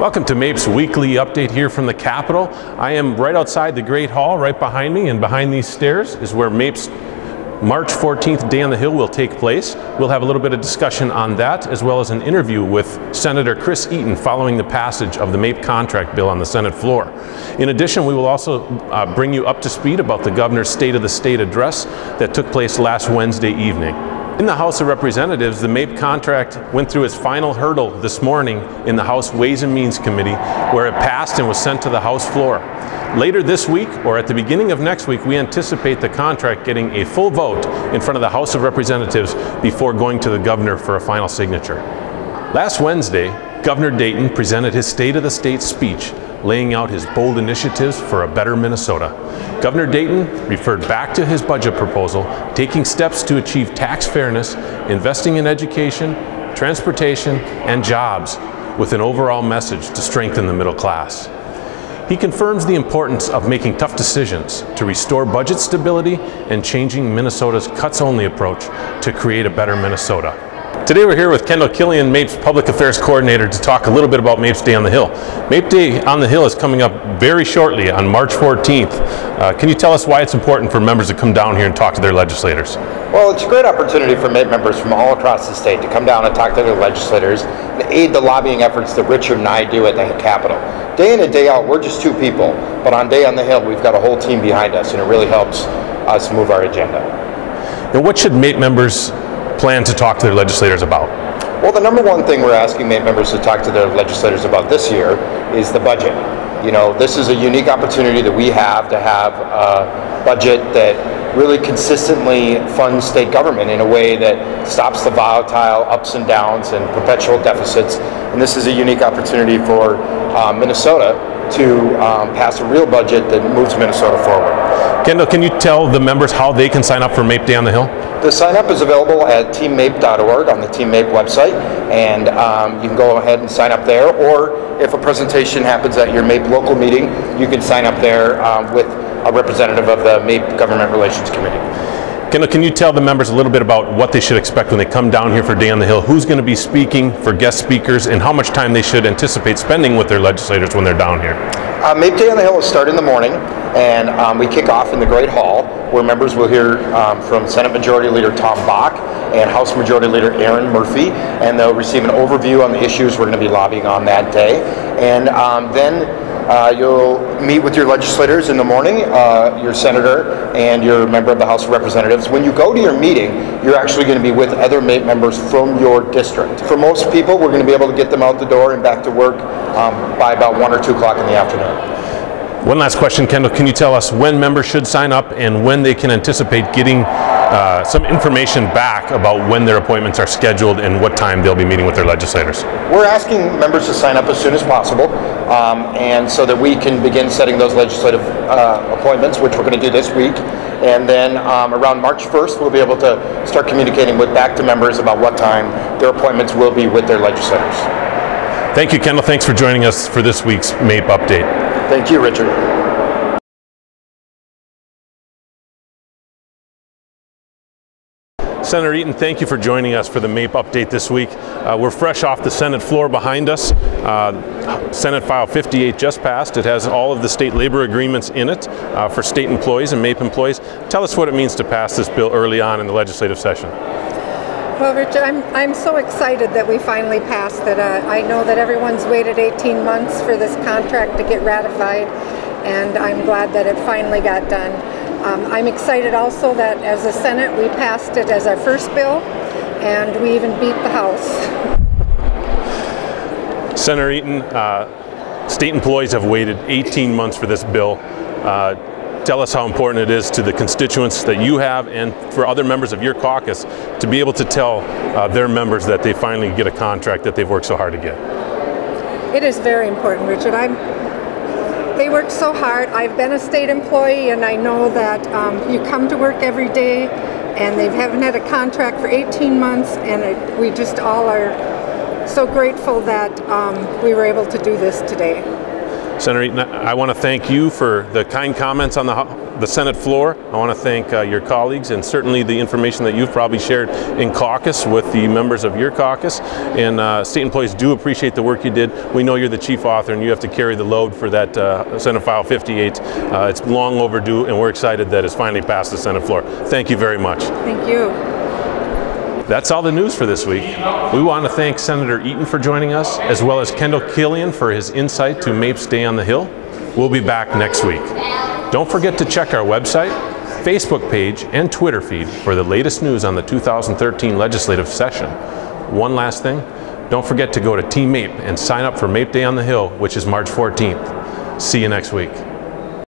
Welcome to MAPE's weekly update here from the Capitol. I am right outside the Great Hall, right behind me, and behind these stairs is where MAPE's March 14th Day on the Hill will take place. We'll have a little bit of discussion on that, as well as an interview with Senator Chris Eaton following the passage of the MAPE contract bill on the Senate floor. In addition, we will also bring you up to speed about the Governor's State of the State address that took place last Wednesday evening. In the House of Representatives, the MAPE contract went through its final hurdle this morning in the House Ways and Means Committee, where it passed and was sent to the House floor. Later this week, or at the beginning of next week, we anticipate the contract getting a full vote in front of the House of Representatives before going to the Governor for a final signature. Last Wednesday, Governor Dayton presented his State of the State speech, laying out his bold initiatives for a better Minnesota. Governor Dayton referred back to his budget proposal, taking steps to achieve tax fairness, investing in education, transportation, and jobs, with an overall message to strengthen the middle class. He confirms the importance of making tough decisions to restore budget stability and changing Minnesota's cuts-only approach to create a better Minnesota. Today we're here with Kendall Killian, MAPE's Public Affairs Coordinator, to talk a little bit about MAPE's Day on the Hill. MAPE Day on the Hill is coming up very shortly on March 14th. Can you tell us why it's important for members to come down here and talk to their legislators? Well, it's a great opportunity for MAPE members from all across the state to come down and talk to their legislators and aid the lobbying efforts that Richard and I do at the Capitol. Day in and day out, we're just two people, but on Day on the Hill, we've got a whole team behind us, and it really helps us move our agenda. And what should MAPE members plan to talk to their legislators about? Well, the number one thing we're asking MAPE members to talk to their legislators about this year is the budget. You know, this is a unique opportunity that we have to have a budget that really consistently funds state government in a way that stops the volatile ups and downs and perpetual deficits. And this is a unique opportunity for Minnesota to pass a real budget that moves Minnesota forward. Kendall, can you tell the members how they can sign up for MAPE Day on the Hill? The sign up is available at teammape.org on the Team MAPE website, and you can go ahead and sign up there, or if a presentation happens at your MAPE local meeting, you can sign up there with a representative of the MAPE Government Relations Committee. Kendall, can you tell the members a little bit about what they should expect when they come down here for Day on the Hill? Who's going to be speaking for guest speakers, and how much time they should anticipate spending with their legislators when they're down here? MAPE Day on the Hill will start in the morning, and we kick off in the Great Hall, where members will hear from Senate Majority Leader Tom Bach and House Majority Leader Aaron Murphy, and they'll receive an overview on the issues we're going to be lobbying on that day. And then you'll meet with your legislators in the morning, your senator and your member of the House of Representatives. When you go to your meeting, you're actually going to be with other MAPE members from your district. For most people, we're going to be able to get them out the door and back to work by about 1 or 2 o'clock in the afternoon. One last question, Kendall. Can you tell us when members should sign up and when they can anticipate getting some information back about when their appointments are scheduled and what time they'll be meeting with their legislators? We're asking members to sign up as soon as possible, and so that we can begin setting those legislative appointments, which we're going to do this week. And then around March 1st, we'll be able to start communicating back to members about what time their appointments will be with their legislators. Thank you, Kendall. Thanks for joining us for this week's MAPE Update. Thank you, Richard. Senator Eaton, thank you for joining us for the MAPE update this week. We're fresh off the Senate floor behind us. Senate File 58 just passed. It has all of the state labor agreements in it for state employees and MAPE employees. Tell us what it means to pass this bill early on in the legislative session. Well, Richard, I'm so excited that we finally passed it. I know that everyone's waited 18 months for this contract to get ratified, and I'm glad that it finally got done. I'm excited also that as the Senate, we passed it as our first bill, and we even beat the House. Senator Eaton, state employees have waited 18 months for this bill. Tell us how important it is to the constituents that you have and for other members of your caucus to be able to tell their members that they finally get a contract that they've worked so hard to get. It is very important, Richard. They work so hard. I've been a state employee, and I know that you come to work every day, and they haven't had a contract for 18 months, and we just all are so grateful that we were able to do this today. Senator Eaton, I want to thank you for the kind comments on the the Senate floor. I want to thank your colleagues and certainly the information that you've probably shared in caucus with the members of your caucus. And state employees do appreciate the work you did. We know you're the chief author and you have to carry the load for that Senate File 58. It's long overdue and we're excited that it's finally passed the Senate floor. Thank you very much. Thank you. That's all the news for this week. We want to thank Senator Eaton for joining us, as well as Kendall Killian for his insight to MAPE's Day on the Hill. We'll be back next week. Don't forget to check our website, Facebook page, and Twitter feed for the latest news on the 2013 legislative session. One last thing, don't forget to go to Team MAPE and sign up for MAPE Day on the Hill, which is March 14th. See you next week.